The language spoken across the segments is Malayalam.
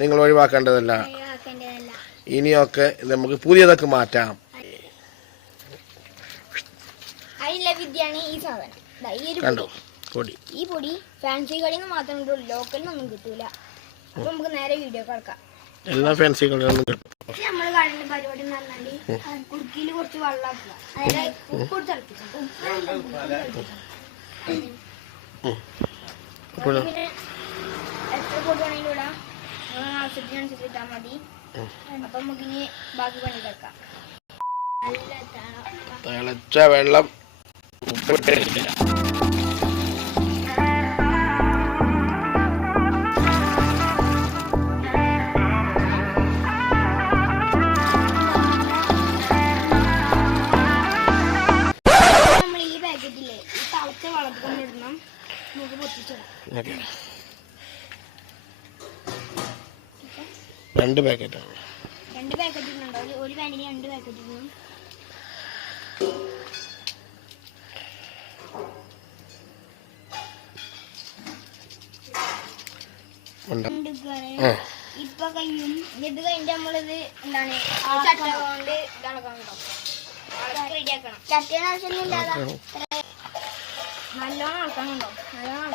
നിങ്ങൾ ഒഴിവാക്കേണ്ടതല്ല ഇനിയൊക്കെ നമുക്ക് പുതിയതൊക്കെ മാറ്റാം അതിനുള്ള വിദ്യയാണ് ഈ സാധനം കണ്ടോ പൊടി ഈ പൊടി ഫാൻസി കടയിൽ നിന്ന് മാത്രമേ ഉള്ളൂ ലോക്കലിൽ നിന്നൊന്നും കിട്ടൂല അപ്പൊ നമുക്ക് നേരെ വീഡിയോ കിടക്കാം എല്ലാ ഫാൻസി കളികളും കിട്ടും നമ്മൾ കാണുന്ന പരിപാടി കുടുക്കിയിൽ കുറച്ച് വെള്ളമാക്കുക അതായത് ഉപ്പ് ഇട്ട് തിളപ്പിക്കും ഇപ്പോൾ പിന്നെ എത്ര പൊടി വേണമെങ്കിലും ഇടാം ആവശ്യത്തിനനുസരിച്ച് ഇട്ടാൽ മതി അപ്പൊ നമുക്കിനി ബാക്കി പണി. തിളച്ച വെള്ളം ഉപ്പിട്ടില്ല നമ്മൾ ഈ പാക്കറ്റില്ലേ ഈ തളച്ച വെള്ളത്തിൽ കൊണ്ടിടണം നമുക്ക് പൊട്ടിച്ചിടാം ഓക്കെ രണ്ട് പാക്കറ്റാണ്. രണ്ട് പാക്കറ്റ് ഉണ്ട് ഒരു- ഒരു പാന്റിന് രണ്ട് പാക്കറ്റ് ഇടണം ഇപ്പൊ കഴിയും. ഇത് നമ്മളിത് എന്താണ് ചട്ട കൊണ്ട് ഇതാക്കണം നല്ലോണം നല്ലോണം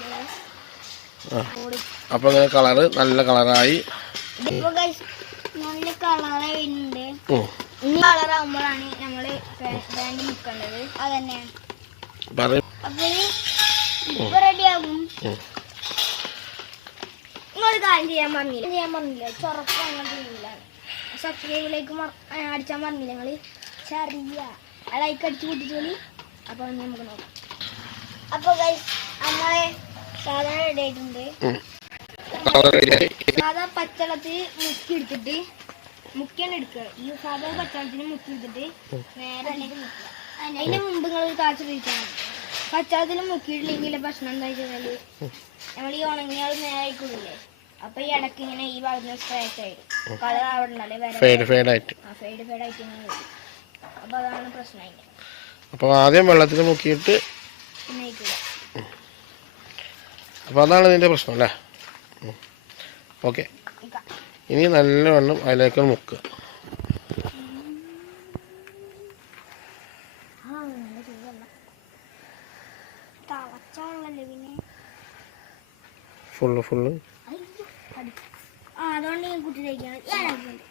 നല്ല. അപ്പോൾ ഇങ്ങനെ കളറ് നല്ല കളറായി. നല്ല കളറ് വരുന്നുണ്ട്. ഉം. ഇനി കളറാകുമ്പോഴാണ് നമ്മൾ ബാൻഡ് മുക്കേണ്ടത് അതന്നെ. പറയും. അപ്പൊ റെഡിയാകും നിങ്ങൾ കാര്യം ചെയ്യാൻ പറഞ്ഞില്ല? ചെയ്യാൻ പറഞ്ഞില്ല? ചൊറപ്പ് അങ്ങനത്തെ ചെയ്യില്ല സബ്സ്ക്രൈബിലേക്ക് അടിച്ചാൻ പറഞ്ഞില്ല നിങ്ങൾ ചെറിയ ലൈക്ക് അടിച്ചു കൂട്ടിച്ചോളി അപ്പൊ നമുക്ക് നോക്കാം. അപ്പൊ ഗൈസ് നമ്മളെ സാധാരണ റെഡി ആയിട്ടുണ്ട്. ഉം. കളർ റെഡിയായി സാധാ പച്ചളത്തിൽ മുക്കി എടുത്തിട്ട് മുക്കിയാണ് എടുക്കുക. ഈ സാധാ പച്ചളത്തിന് മുക്കി എടുത്തിട്ട് നേരെ അതിന്റെ മുമ്പ് നിങ്ങൾ ഒരു കാഴ്ച കഴിച്ചാൽ പച്ചവെള്ളത്തിൽ മുക്കിയിട്ടില്ലെങ്കിൽ പ്രശ്നം എന്താ വെച്ചാൽ നമ്മൾ ഈ ഉണങ്ങിയാൽ നേരെ ആയിക്കൂടില്ലേ? അപ്പൊ ഈ ഇടയ്ക്ക് ഇങ്ങനെ ഈ വളർന്ന സ്ക്രാച്ച് ആയിട്ട് കളർ ആവണ്ടല്ലേ വരെ ഫേഡ് ആയിട്ട് ഫെയ്ഡ് ഫെയ്ഡ് ആയിട്ട് അപ്പൊ അതാണ് പ്രശ്നം അപ്പോൾ ആദ്യം വെള്ളത്തിൽ മുക്കിയിട്ട് അപ്പൊ അപ്പോൾ അതാണ് ഇതിന്റെ പ്രശ്നം അല്ലേ? ഓക്കെ. ഇനി നല്ലവണ്ണം അതിലേക്ക് മുക്കുക ഫുള്ള് ഫുള്ള്. അയ്യോ, അടി. ആ അതുകൊണ്ട് ഞാൻ കുട്ടി ഞാനാക്കുന്നുണ്ട്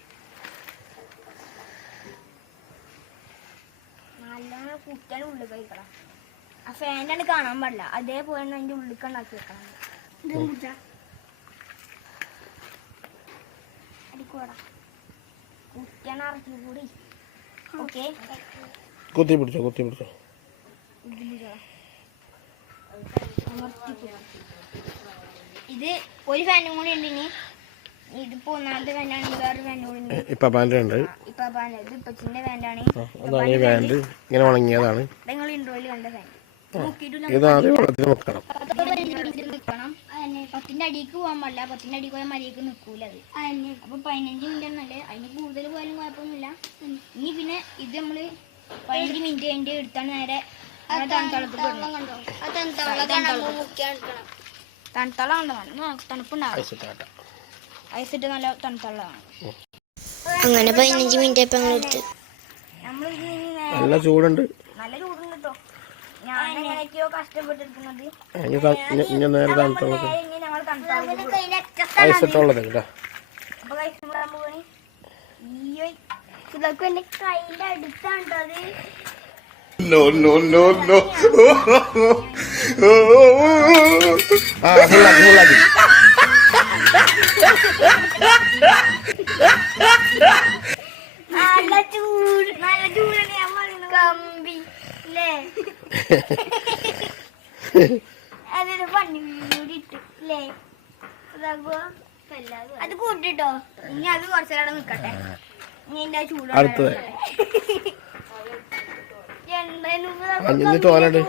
നല്ലോണം കുട്ടിയുടെ ഉള്ളിൽ കഴിക്കണം ആ ഫാനാണ് കാണാൻ പാടില്ല. അതേപോലെ തന്നെ അതിന്റെ ഉള്ളിൽ വെക്കണം. ഇതും കുട്ടിയാണ് ഇറക്കി കൂടി ഓക്കെ കുത്തി പിടിച്ചോ കുത്തി പിടിച്ചോ. ഇത് ഒരു ഫാനും കൂടി ഉണ്ട് ഇനി. ഇതിപ്പോ ഒന്നാമത്തെ ഫാനാണ് വേറൊരു ഫാനും കൂടി ഉണ്ട്. ഇപ്പം പാന്റെ ഉണ്ട്. ഇപ്പൊ പാൻ ഇത് ഇപ്പച്ചിന്റെ ആ, അതാണ് ഈ പാന്റ് ഇങ്ങനെ ഉണങ്ങിയതാണ് നിങ്ങൾ ഇൻട്രോയിൽ കണ്ട ഫാൻ. ഇത് ആദ്യം വെള്ളത്തിൽ പത്തിന്റെ അടിക്ക് പോകാൻ പാടില്ല. പത്തിന്റെ അടിക്ക് പോയാൽ മര്യാദയ്ക്ക് നിൽക്കൂല അത്. അപ്പൊ പതിനഞ്ച് മിനിറ്റ് എന്നല്ലേ അതിന് കൂടുതൽ പോയാലും കുഴപ്പമൊന്നുമില്ല. ഇനി പിന്നെ ഇത് നമ്മൾ പതിനഞ്ച് മിനിറ്റ് കഴിഞ്ഞ് എടുത്താണ് നേരെ തണുത്തളം തണുപ്പുണ്ടാവും ഐസിട്ട് നല്ല തണുത്തള്ളതാണ് അങ്ങനെ പതിനഞ്ച് മിനിറ്റ് ഞങ്ങൾ എടുത്ത്. നല്ല ചൂടുണ്ട് നല്ല ചൂടുണ്ട്. കേട്ടോ ഞാൻ നേരെ കേട്ടോ ഇതൊക്കെ എന്റെ കയ്യിന്റെ No, no, no, no നല്ല ചൂട് നല്ല ചൂടാണ് ഞാൻ പറയുന്നത് കമ്പി അല്ലേ അതൊരു പണി കൂടി ഇട്ടു അല്ലേ അതാകുമ്പോ അത് കൂട്ടിട്ടോ ഇനി നിൽക്കട്ടെ. അടുത്തത്. എന്തായാലും അഞ്ഞ് ഇനി തോരട്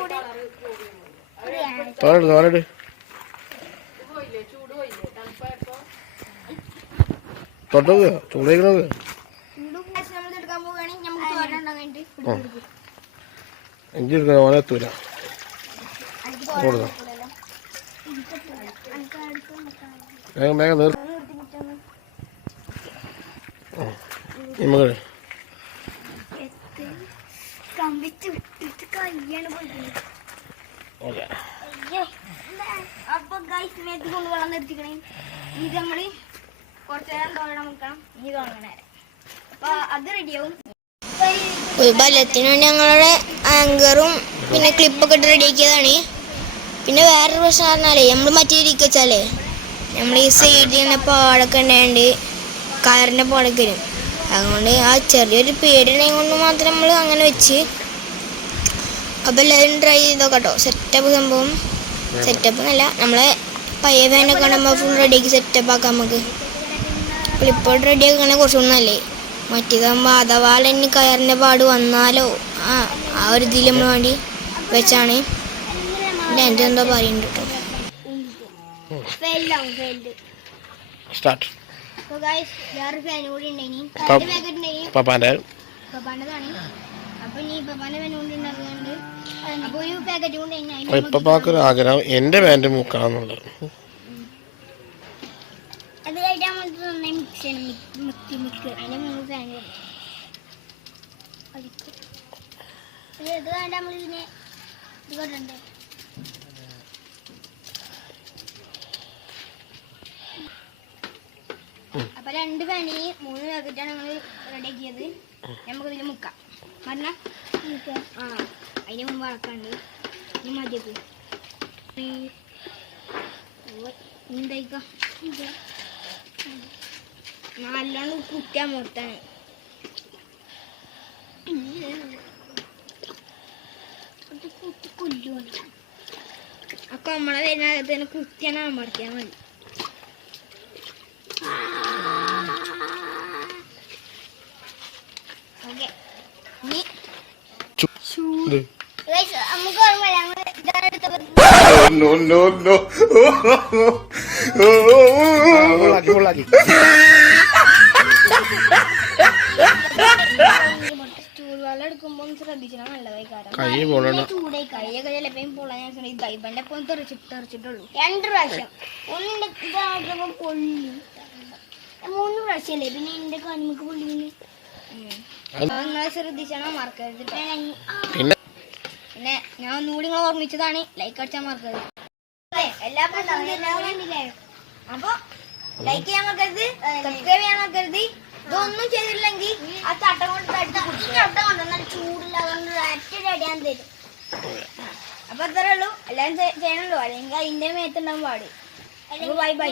തോരട് തോരട് തൊട്ടത് ചൂടേക്കുന്നത് നമ്മൾ എടുക്കാൻ പോവുകയാണെങ്കിൽ നമുക്ക് തോരൻ ഉണ്ടാകാനായിട്ട് ആ. എഞ്ചി എടുക്കാൻ ഓനെ എത്തൂല. കൊടുത്തോ. വേഗം വേഗം നീർ ഓക്കെ. അപ്പൊ ഗൈസ് മേത്ത് കൊണ്ട് വെള്ളം നിർത്തിക്കണേ. ഇത് നമ്മൾ കുറച്ചു നേരം തോന്നണം വെക്കണം ഇനി തോന്നണേ അപ്പൊ അത് റെഡിയാവും ഒരു ബലത്തിന് വേണ്ടി ഞങ്ങളുടെ ആങ്കറും പിന്നെ ക്ലിപ്പൊക്കെ ഇട്ട് റെഡിയാക്കിയതാണ് പിന്നെ വേറൊരു പ്രശ്നം പറഞ്ഞാലേ നമ്മൾ മറ്റേ ഇരിക്കച്ചാലേ നമ്മൾ ഈ സൈഡിൽ ഇങ്ങനെ പാടൊക്കെ ഉണ്ടായതുകൊണ്ട് കയറിന്റെ പുറകിൽ അതുകൊണ്ട് ആ ചെറിയൊരു പേടിയുണ്ടെങ്കിൽ കൊണ്ട് മാത്രം നമ്മൾ അങ്ങനെ വെച്ച് അപ്പോൾ എല്ലാവരും ട്രൈ ചെയ്തോ കേട്ടോ സെറ്റപ്പ് സംഭവം. സെറ്റപ്പ് എന്നല്ല നമ്മളെ പയ്യ ഫാനൊക്കെ ആണെങ്കിൽ ഫുൾ റെഡിയാക്കി സെറ്റപ്പ് ആക്കാം നമുക്ക്. ക്ലിപ്പോട്ട് റെഡിയാക്കുകയാണെങ്കിൽ കുറച്ചുകൂടി നല്ലേ? മറ്റേതാകുമ്പോൾ അഥവാ തന്നെ കയറിന്റെ പാട് വന്നാലോ? ആ ആ ഒരു ഇതിൽ നമ്മൾ വേണ്ടി വെച്ചാണ്. എന്റെ എന്തോ പറയുന്നുണ്ട് കേട്ടോ. സ്റ്റാർട്ട് പപ്പാന്റെ. ഇപ്പപ്പാക്കൊരു ആഗ്രഹം എന്റെ പാന്റ് മൂക്കാന്നുള്ളത്. അത് കഴിക്കാൻ വേണ്ടി ഇത് മിക്സ് ചെയ്യണം മിക്സ് മിക്സ് അതിന് മൂന്ന് ഫാൻ ഇത് വേണ്ട നമ്മൾ ഇതിനെ ഇത് കൊണ്ടേ അപ്പൊ രണ്ട് പനി മൂന്ന് പാക്കറ്റാണ് നമ്മൾ റെഡിയാക്കിയത് നമുക്ക് ഇതിൽ മുക്കാം. മരണ ആ അതിന് മുമ്പ് അളക്കാണ്ട്. ഇനി മതിയൊക്കെ. എന്തായിക്ക? നല്ലോണം കുത്തിയാ കൊല്ലുവാണ്. അപ്പൊ നമ്മളെ വരുന്ന തന്നെ കുത്തിയാണ് അമർത്തിയാൽ മതി ഓക്കെ ഇനി ഇത് Guys, നമുക്ക് ഓർമ്മ ഞങ്ങൾ ഇതാണ് എടുത്തത് no, no, no. ഫുള്ളാക്കി ഫുള്ളാക്കി ചൂട് വെള്ളം എടുക്കുമ്പോൾ ശ്രദ്ധിച്ചാൽ നല്ലതായി കാരണം കൈ പോണണ്ട ചൂടായി കൈയൊക്കെ ചിലപ്പോൾ പൊള്ളാൻ no, no. കൈപ്പന്റെ ഒപ്പം തെറിച്ചിട്ട് തെറിച്ചിട്ടുള്ളൂ രണ്ട് പ്രാവശ്യം ഒന്നിന്റെ ഇതാകുമ്പോൾ പൊള്ളി മൂന്ന് പ്രാവശ്യമല്ലേ പിന്നെ എന്റെ കണ്ണിക്ക് പൊള്ളി നിങ്ങളെ ശ്രദ്ധിച്ചാൽ മറക്കരുത്. പിന്നെ പിന്നെ ഞാൻ ഒന്നുകൂടി നിങ്ങൾ ഓർമ്മിച്ചതാണ്. ലൈക്ക് അടിച്ചാൽ മറക്കരുത്. എല്ലാ പ്രശ്നവും അപ്പൊ ലൈക്ക് ചെയ്യാൻ മറക്കരുത്. സബ്സ്ക്രൈബ് ചെയ്യാൻ മറക്കരുത്. ഇതൊന്നും ചെയ്തില്ലെങ്കിൽ ആ ചട്ടം കൊണ്ട്. ചട്ടം നല്ല ചൂടില്ലാതെ അടിയാൻ തരും. അപ്പൊ അത്രേ ഉള്ളൂ. എല്ലാം ചെയ്യണല്ലോ. അല്ലെങ്കിൽ അതിന്റെ മേത്തുണ്ടാവും പാട്. Bye bye